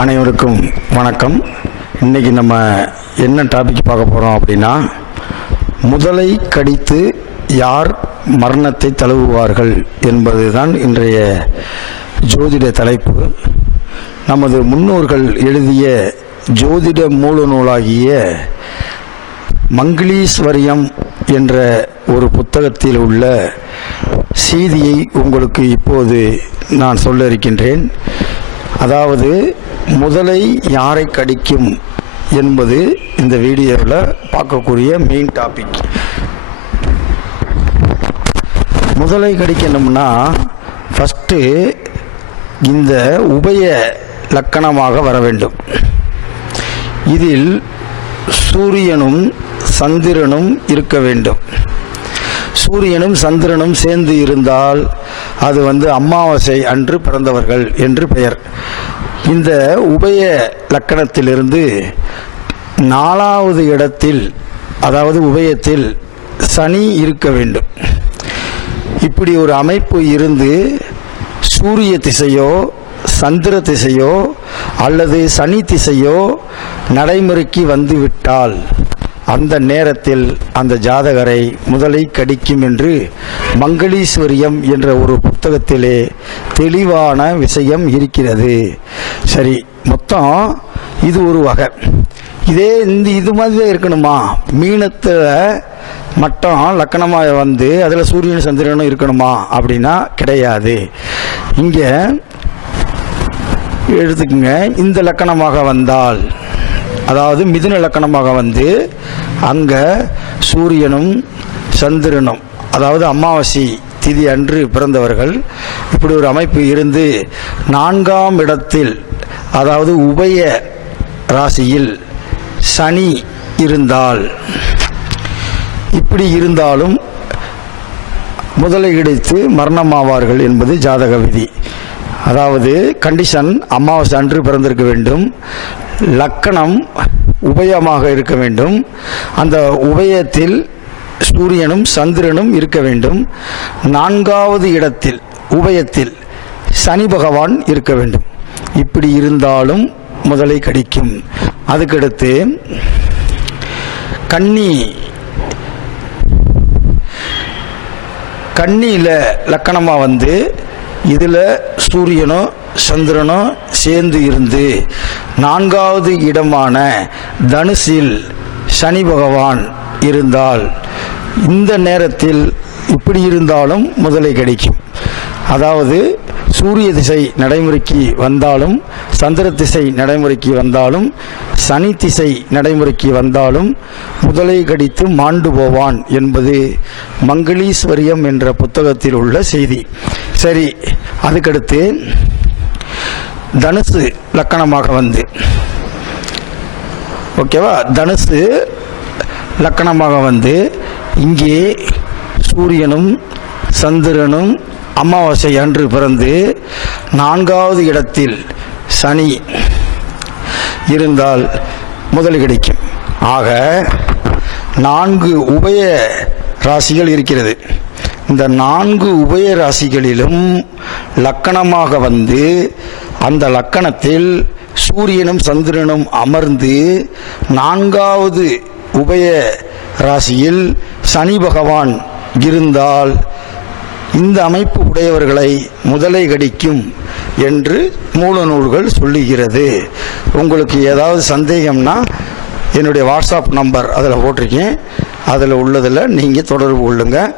அனைவருக்கும் வணக்கம். இன்னைக்கு நம்ம என்ன டாபிக் பார்க்க போகிறோம் அப்படின்னா முதலை கடித்து யார் மரணத்தை தழுவுவார்கள் என்பது தான் இன்றைய ஜோதிட தலைப்பு. நமது முன்னோர்கள் எழுதிய ஜோதிட மூல நூலாகிய மங்களீஸ்வரியம் என்ற ஒரு புத்தகத்தில் உள்ள செய்தியை உங்களுக்கு இப்போது நான் சொல்ல இருக்கின்றேன். அதாவது முதலை யாரை கடிக்கும் என்பது இந்த வீடியோவில் பார்க்கக்கூடிய மெயின் டாபிக் முதலை கடிக்கணும்னா ஃபஸ்ட்டு இந்த உபய லக்கணமாக வர வேண்டும். இதில் சூரியனும் சந்திரனும் இருக்க வேண்டும். சூரியனும் சந்திரனும் சேர்ந்து இருந்தால் அது வந்து அமாவாசை அன்று பிறந்தவர்கள் என்று பெயர். இந்த உபய லக்கணத்திலிருந்து நாலாவது இடத்தில் அதாவது உபயத்தில் சனி இருக்க வேண்டும். இப்படி ஒரு அமைப்பு இருந்து சூரிய திசையோ சந்திர திசையோ அல்லது சனி திசையோ நடைமுறைக்கு வந்துவிட்டால் அந்த நேரத்தில் அந்த ஜாதகரை முதலை கடிக்கும் என்று மங்களீஸ்வரியம் என்ற ஒரு புத்தகத்திலே தெளிவான விஷயம் இருக்கிறது. சரி மொத்தம் இது ஒரு வகை. இதே இந்த இது மாதிரி தான் இருக்கணுமா? மீனத்தில் மட்டம் லக்கணமாக வந்து அதில் சூரியன் சந்திரனும் இருக்கணுமா? அப்படின்னா கிடையாது. இங்கே எடுத்துக்கோங்க இந்த லக்கணமாக வந்தால் அதாவது மிதுன லக்கணமாக வந்து அங்கே சூரியனும் சந்திரனும் அதாவது அமாவாசை திதி அன்று பிறந்தவர்கள் இப்படி ஒரு அமைப்பு இருந்து நான்காம் இடத்தில் அதாவது உபய ராசியில் சனி இருந்தால் இப்படி இருந்தாலும் முதலை மரணமாவார்கள் என்பது ஜாதக விதி. அதாவது கண்டிஷன் அமாவாசை அன்று பிறந்திருக்க வேண்டும் லக்கணம் உபயமாக இருக்க வேண்டும் அந்த உபயத்தில் சூரியனும் சந்திரனும் இருக்க வேண்டும். நான்காவது இடத்தில் உபயத்தில் சனி பகவான் இருக்க வேண்டும். இப்படி இருந்தாலும் முதலை கடிக்கும். அதுக்கடுத்து கன்னி கன்னியில் லக்கணமாக வந்து இதில் சூரியனோ சந்திரனோ சேர்ந்து இருந்து நான்காவது இடமான தனுசில் சனி பகவான் இருந்தால் இந்த நேரத்தில் இப்படி இருந்தாலும் முதலை கிடைக்கும். அதாவது சூரிய திசை நடைமுறைக்கு வந்தாலும் சந்திர திசை நடைமுறைக்கு வந்தாலும் சனி திசை நடைமுறைக்கு வந்தாலும் முதலை கடித்து மாண்டு போவான் என்பது மங்களீஸ்வரியம் என்ற புத்தகத்தில் உள்ள செய்தி. சரி அதுக்கடுத்து தனுசு லக்கணமாக வந்து. ஓகேவா? தனுசு லக்கணமாக வந்து இங்கே சூரியனும் சந்திரனும் அமாவாசை அன்று பிறந்து நான்காவது இடத்தில் சனி இருந்தால் முதல் கிடைக்கும். ஆக நான்கு உபய ராசிகள் இருக்கிறது. இந்த நான்கு உபய ராசிகளிலும் லக்கணமாக வந்து அந்த லக்கணத்தில் சூரியனும் சந்திரனும் அமர்ந்து நான்காவது உபய ராசியில் சனி பகவான் இருந்தால் இந்த அமைப்பு உடையவர்களை முதலை கடிக்கும் என்று மூல நூல்கள் சொல்லுகிறது. உங்களுக்கு ஏதாவது சந்தேகம்னா என்னுடைய வாட்ஸ்அப் நம்பர் அதில் போட்டிருக்கேன். அதில் உள்ளதில் நீங்கள் தொடர்பு கொள்ளுங்கள்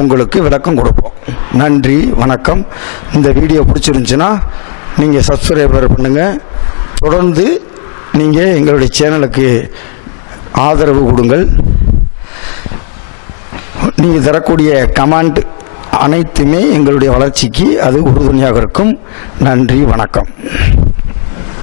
உங்களுக்கு விளக்கம் கொடுப்போம். நன்றி வணக்கம். இந்த வீடியோ பிடிச்சிருந்துச்சுன்னா நீங்கள் சப்ஸ்கிரைபர் பண்ணுங்கள் தொடர்ந்து நீங்கள் எங்களுடைய சேனலுக்கு ஆதரவு கொடுங்கள். நீங்கள் தரக்கூடிய கமெண்ட் அனைத்துமே எங்களுடைய வளர்ச்சிக்கு அது உறுதுணையாக இருக்கும். நன்றி வணக்கம்.